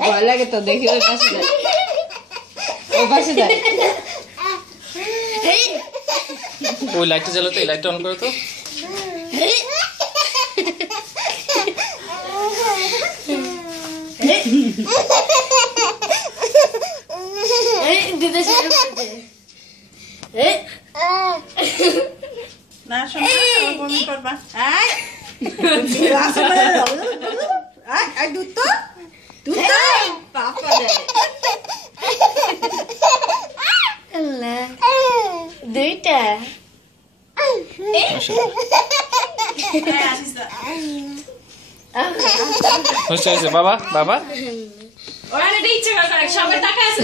ভয় লাগে তো দেখি ওই পাশে যায় ওই লাইটটা জ্বালো তো, এই লাইটটা অন করো তো। না শোনা বমি করবা দুধ তো পাপা দেয় দুইটা হয়েছে হয়েছে বাবা বাবা ওরা এটা ইচ্ছে করে সবাই তাকায় আছে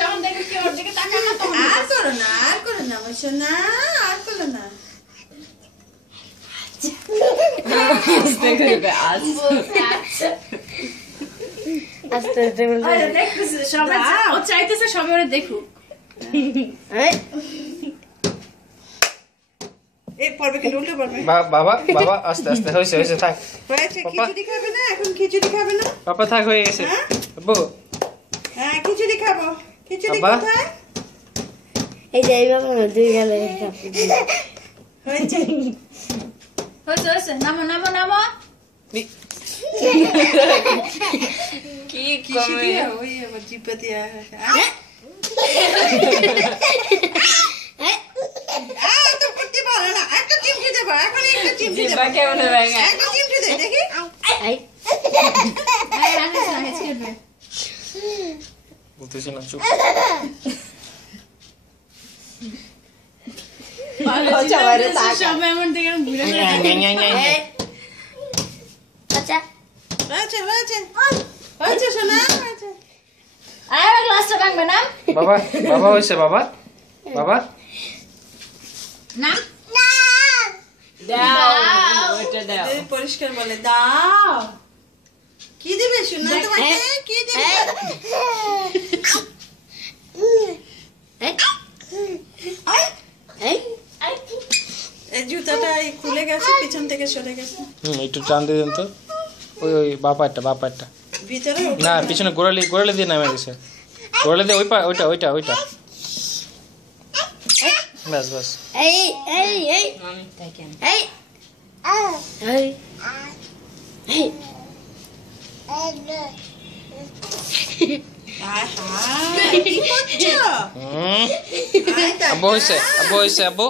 যখন দেখে কেউ ওর দিকে তাকায় না তখন আর করো না আমার সোনা আর করো না আস্তে করে আস্তে আস্তে দেখতেছে সবাই ও চাইতেছে সবাই ওরা দেখুক এই পড়বে কি উল্টো পড়বে বাবা বাবা আস্তে আস্তে হয়েছে হয়েছে থাক হয়েছে খিচুড়ি খাবে না এখন খিচুড়ি খাবে না পাপা থাক হয়ে গেছে আব্বু হ্যাঁ খিচুড়ি খাবো খিচুড়ি বাবা? কোথায় এই যে এইভাবে দুই গেলে হয়েছে হয়েছে নামো নামো নামো কি খিচুড়ি ওই আবার জিপে দিয়া তো করতে পারো না একটা চিমটি দেবো এখন একটা চিমটি দেবো কেমন ব্যাঙা একটা চিমটি দে দেখি বলতেছি না চুপ সবাই আমার দিকে ঘুরে আচ্ছা হয়েছে হয়েছে হয়েছে সোনা হয়েছে আর গ্লাসটা ভাঙবে না বাবা বাবা হয়েছে বাবা বাবা না দাও ওটা দাও এই পরিষ্কার বলে দাও কি দিবে সোনা তোমাকে কি দিবে এই জুতাটা খুলে গেছে পিছন থেকে সরে গেছে একটু টান দিয়ে দেন তো ওই ওই বাপারটা ভিতরে না পিছনে গোড়ালি দিয়ে নামে গেছে গোড়ালি দিয়ে ওইটা ওইটা ওইটা বাস বাস এই এই এই আমি তাই কেন এই এই এই আহা কি করছো আব্বু হয়েছে আব্বু